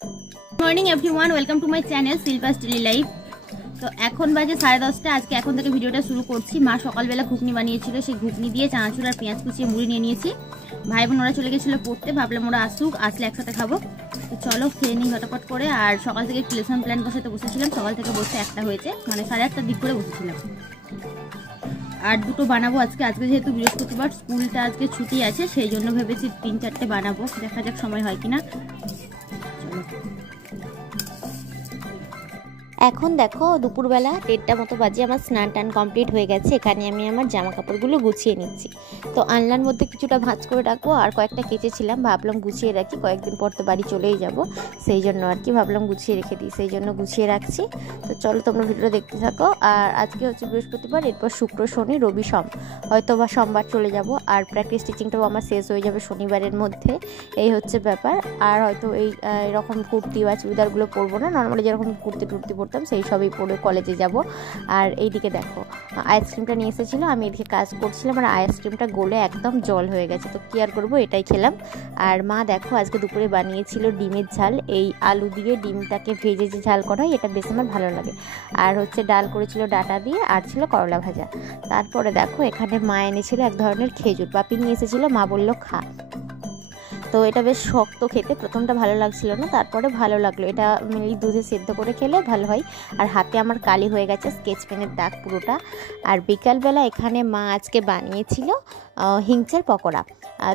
Morning everyone, welcome to my channel Shilpa's daily life. তো এখন বাজে 10:30। আজকে এখন থেকে ভিডিওটা শুরু করছি। মা সকালবেলা ঘুগনি বানিয়েছিল, সেই ঘুগনি দিয়ে চানাচুর আর পেঁয়াজ কুচিয়ে মুড়ি নিয়ে নিয়েছি। ভাই বোন ওরা চলে গেছিলো পড়তে, ভাবলাম ওরা আসলে একসাথে খাবো। তো চলো খেয়ে নিই ঝটাপট করে। আর সকাল থেকে একটু লেসন প্ল্যান বসাতে বসেছিলাম, সকাল থেকে বসে একটা হয়েছে, মানে 8:30টার দিক করে বসেছিলাম। আর দুটো বানাবো আজকে যেহেতু বৃহস্পতিবার, স্কুলটা আজকে ছুটি আছে, সেই জন্য ভেবেছি 3-4টে বানাবো। দেখা যাক সময় হয় কিনা। চলো। এখন দেখো দুপুরবেলা 1:30টা মতো বাজে, আমার স্নান টান কমপ্লিট হয়ে গেছে। এখানে আমি আমার জামা কাপড়গুলো গুছিয়ে নিচ্ছি। তো আনলার মধ্যে কিছুটা ভাঁজ করে রাখবো, আর কয়েকটা কেচেছিলাম, ভাবলাম গুছিয়ে রাখি, কয়েকদিন পর তো বাড়ি চলেই যাব, সেই জন্য আর কি ভাবলাম গুছিয়ে রেখে দিই, সেই জন্য গুছিয়ে রাখছি। তো চলো তোমরা ভিডিওটা দেখতে থাকো। আর আজকে হচ্ছে বৃহস্পতিবার, এরপর শুক্র শনি রবি হয়তো বা সোমবার চলে যাব। আর প্র্যাকটিস টিচিংটাও আমার শেষ হয়ে যাবে শনিবারের মধ্যে, এই হচ্ছে ব্যাপার। আর হয়তো এরকম কুর্তি বা চুড়িদারগুলো পরবো না, নর্মালি যেরকম কুর্তি পরতাম সেই সবই পরে কলেজে যাব। আর এইদিকে দেখো আইসক্রিমটা নিয়ে এসেছিলো, আমি এদিকে কাজ করছিলাম, আর আইসক্রিমটা গলে একদম জল হয়ে গেছে। তো কি আর করবো, এটাই খেলাম। আর মা দেখো আজকে দুপুরে বানিয়েছিল ডিমের ঝাল, এই আলু দিয়ে ডিমটাকে ভেজে যে ঝাল করা হয়, এটা বেশ আমার ভালো লাগে। আর হচ্ছে ডাল করেছিল ডাটা দিয়ে, আর ছিল করলা ভাজা। তারপরে দেখো এখানে মা এনেছিল এক ধরনের খেজুর, বাপি নিয়ে এসেছিলো, মা বললো খা। তো এটা বেশ শক্ত খেতে, প্রথমটা ভালো লাগছিল না, তারপরে ভালো লাগলো। এটা দুধে সেদ্ধ করে খেলে ভালো হয়। আর হাতে আমার কালি হয়ে গেছে, স্কেচ পেনের দাগ পুরোটা। আর বিকালবেলা এখানে মা আজকে বানিয়েছিল হিংচের পকোড়া।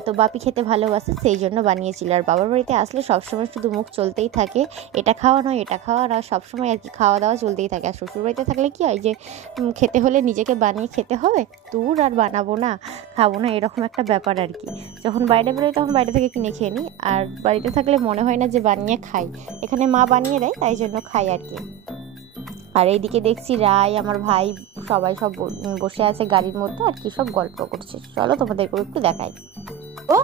তো বাপি খেতে ভালোবাসে, সেই জন্য বানিয়েছিল। আর বাবার বাড়িতে আসলে সবসময় শুধু মুখ চলতেই থাকে, এটা খাওয়া নয় এটা খাওয়া নয়, সবসময় আর কি খাওয়া দাওয়া চলতেই থাকে। আর শ্বশুরবাড়িতে থাকলে কি হয় যে খেতে হলে নিজেকে বানিয়ে খেতে হবে, দূর আর বানাবো না খাবো না, এরকম একটা ব্যাপার আর কি। যখন বাইরে বেরোই তখন বাইরে থেকে কিনে খেয়ে নিই, আর বাড়িতে থাকলে মনে হয় না যে বানিয়ে খাই। এখানে মা বানিয়ে দেয়, তাই জন্য খাই আর কি। আর এইদিকে দেখছি রায় আমার ভাই সবাই সব বসে আছে গাড়ির মধ্যে, আর কি সব গল্প করছে। চলো তোমাদেরকে একটু দেখাই। ও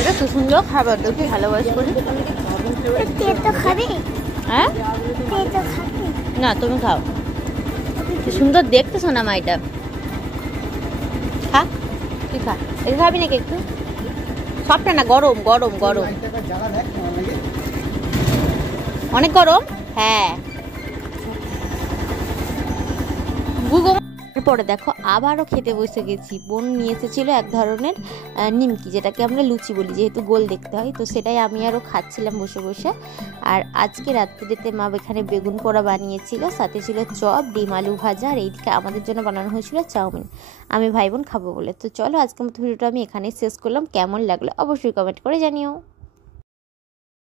এটা তো সুন্দর খাবার, তো কি ভালোবাস করি। হ্যাঁ না, তুমি খাও, সুন্দর দেখতেছো না মা, এটা খা, তুই খা। এটা খাবি নাকি একটু? সবটা না, গরম গরম গরম, অনেক গরম। হ্যাঁ এরপরে দেখো আবারও খেতে বসে গেছি। বোন নিয়ে এসেছিল এক ধরনের নিমকি, যেটাকে আমরা লুচি বলি, যেহেতু গোল দেখতে হয়, তো সেটাই আমি আরও খাচ্ছিলাম বসে বসে। আর আজকে রাত্রিতে মা এখানে বেগুন পোড়া বানিয়েছিল, সাথে ছিল চপ, ডিম আলু ভাজা, আর এইদিকে আমাদের জন্য বানানো হয়েছিল চাউমিন, আমি ভাই বোন খাবো বলে। তো চলো আজকের মতো ভিডিওটা আমি এখানেই শেষ করলাম। কেমন লাগলো অবশ্যই কমেন্ট করে জানিও।